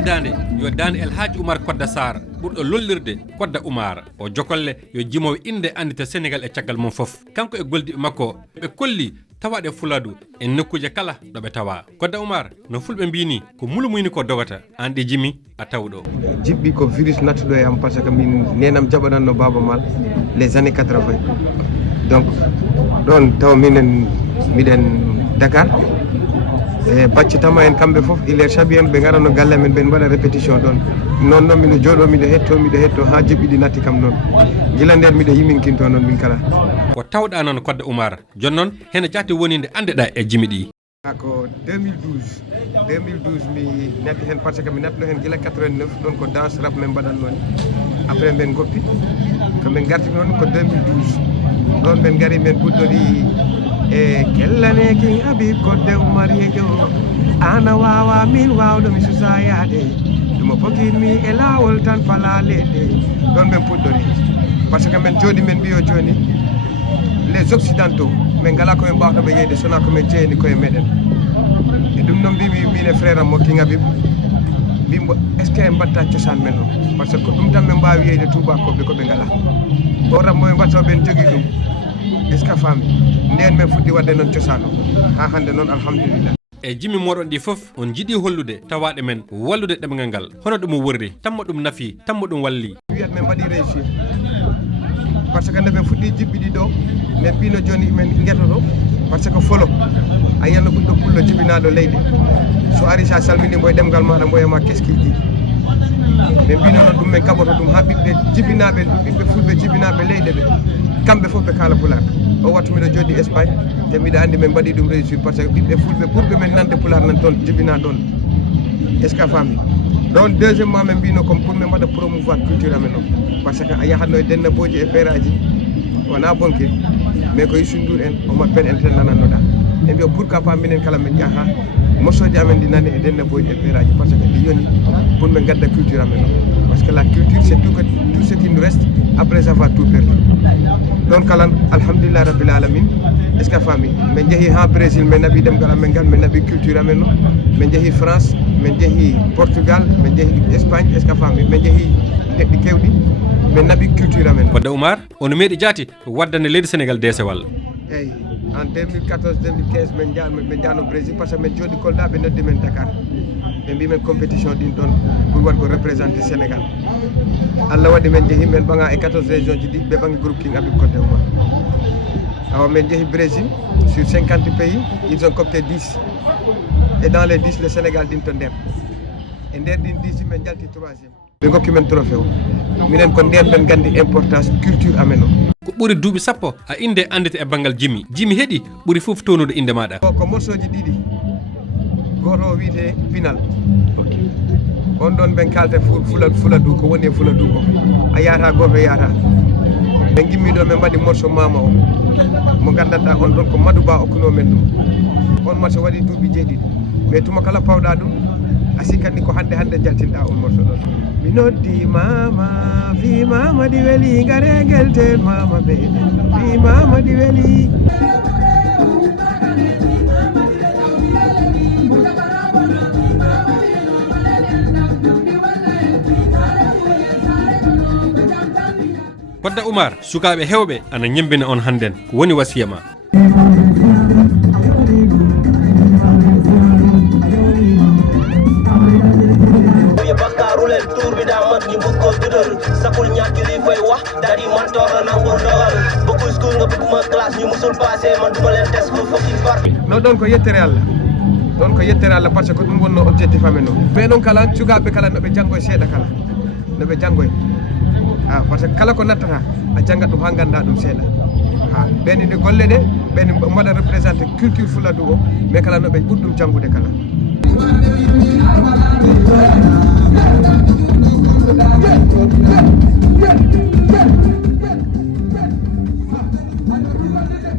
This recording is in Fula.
heedande yo dande El Hadji Oumar Kodda Sarr ɓurɗo lollirde Kodda Oumar o jokolle yo jimowo inde andita Sénégal e caggal mum fof kanko e goldiɓe makko ɓe kolli tawaɗe fuladu e nokkuje kala ɗoɓe tawa Kodda Oumar no fulɓe mbini ko mulumuyni ko dogata an ɗi jimi a tawɗo jibbi ko virus nattuɗo e am par ce que min nenam jaɓananno Baba Mal les années 80 donc ɗon taw minen miɗen Dakar e bacci tama en kamɓe fof il est chabi en ɓe garano galle men ɓe mbaɗa répétition ɗon non noon miɗo jooɗo miɗo hetto ha jibbi ɗi natti kam noon gila nden miɗo yiminkinto noon min kala ko tawɗa noon Kodda Oumar joni noon hene jatti woni nde andeɗa e jimi ɗi ko 2012 mi natti hen par ce que mi natno hen gila 89 ɗon ko danse rap men mbaɗannoon après men goppi komin garti noon ko 2012 ɗon ɓen gari men puɗɗori e kellaneki Habib Kodda Oumar yejo ana wawa min wawɗo mi susa yaade ɗuma pokkinmi e lawol tan fala leɗɗe ɗon ɓen puɗɗori par ce que men joni men mbiyo joni les occidentaux min ngala komin mbawtaɓe yeyde sona komin jeeyani koye meɗen e ɗum noon mbimi min e frère am mo King Habib mbimo est ce que en mbatta cosan men o par ce que ko ɗum tan min mbawi yeyde tubakoɓe koɓe ngala o ram moɓe mbatta ɓen jogui ɗum est ce que faami nden men fuɗɗi wadde noon cosan o ha hande noon alhamdulillah e jimmi moɗon ɗi fof on jiiɗi hollude tawaɗe men wallude ɗemgal ngal hono ɗum worri tammo ɗum nafi tammo ɗum walli wiyat men mbaɗi réussir par ce que nde ɓen fuɗɗi jibbiɗi ɗo min mbino joni men guetoto par ce que folo a yiyanno ɓuɗɗo pullo jibinaɗo leydi so ari sa salminimo e ɗemgal maɗa mboyama qu'est ce qu'il dit min mbino noon ɗum min kaɓoto ɗum ha ɓiɓɓe jibinaɓe ɓiɓɓe fulɓe jibinaɓe leyɗe ɓe kamɓe fof ɓe kaala pular o wattu miɗo jooɗi Espagne te mbiɗa andi min mbaɗi ɗum réussir par ce que ɓiɓɓe fulɓe ɓurɓe men nande pular nan toon jibina ɗon est ce que a faami ɗon deuxiémement min mbino comme pour min mbaɗa promouvoir culture amen o par ce que a yahatno e dennaboji e peraji wona bonke mais ko Youssou Ndour en Omar Pène en ten nanannoɗa e mbiya pourquoi pas minen kala min jaaha morceauji amen ɗi nani e dennaboji e peraji par ce que ɗi yoni pour min gadda culture amen o parce que la culture c'est tout ce qui nous reste après avoir tout perdu ɗon kala alhamdulillah rabbil alamin est ce que a faami min jeehi ha Brésil min naɓi ɗemgal amen ngal min naɓi culture amen o min jeehi France min jeehi Portugal min jeehi Espagne est ce que a faami min jeehi leɗɗi kewɗi min naɓi culture amen o Kodda Oumar ono meeɗi jaati waddande leydi Sénégal desewal eyyi en 2014 2015 min jahno Brésil par ce que min jooɗi Kolda ɓe noddi men Dakar ɓe mbi men compétition ɗin ɗon pour waɗgo représenté Sénégal Allah waɗi min jeehi min ɓaŋa e 14 région ji ɗi ɓe ɓaŋi groupe King Habib Kodda Oumar awa min jeehi Brésil sur 50 pays ils ont coopté 10 et dans les 10 le Sénégal ɗin to nder e nder ɗin 10 min jalti 3e ɓe gokki men trophée o minen ko nden ɓen gandi importance culture amen o ko ɓuri duuɓi sappo a inde andite e banggal jimi heeɗi ɓuri fof townude inde maɗa ko morceau ji ɗiɗi goto o wiyete pinal on ɗon ɓen kalta fuladu ko woni e fuladu ko a yahata goto yahata ɓe gimmiɗo min mbaɗi morceau mama o mo gandanɗa on ɗon ko Madou Ba okkuno men ɗum on morceau waɗi duuɓi jeeɗiɗi mais tuma kala pawɗa ɗum a sikkatni ko hande jaltinɗa on morceau ɗon mi noddi mama fi mama ɗi weeli gare guelten mama ɓe fi mama ɗi weeli Kodda Oumar sukaɓe hewɓe ana ñembina on hannden ko woni wasiya ma no ɗon ko yettere Allah ɗon ko yettere Allah par ce que ko ɗum wonno objectif amen o ɓe ɗon kala sukaɓe kala noɓe janggoye seeɗa kala noɓe janggoye par ce que kala ko nattata a janggat ɗum ha ganda ɗum seeɗa ɓeni ɗe golle ɗe ɓeni mbaɗa représenté culture fuladu o mais kala noɓe ɓuri ɗum janggude kala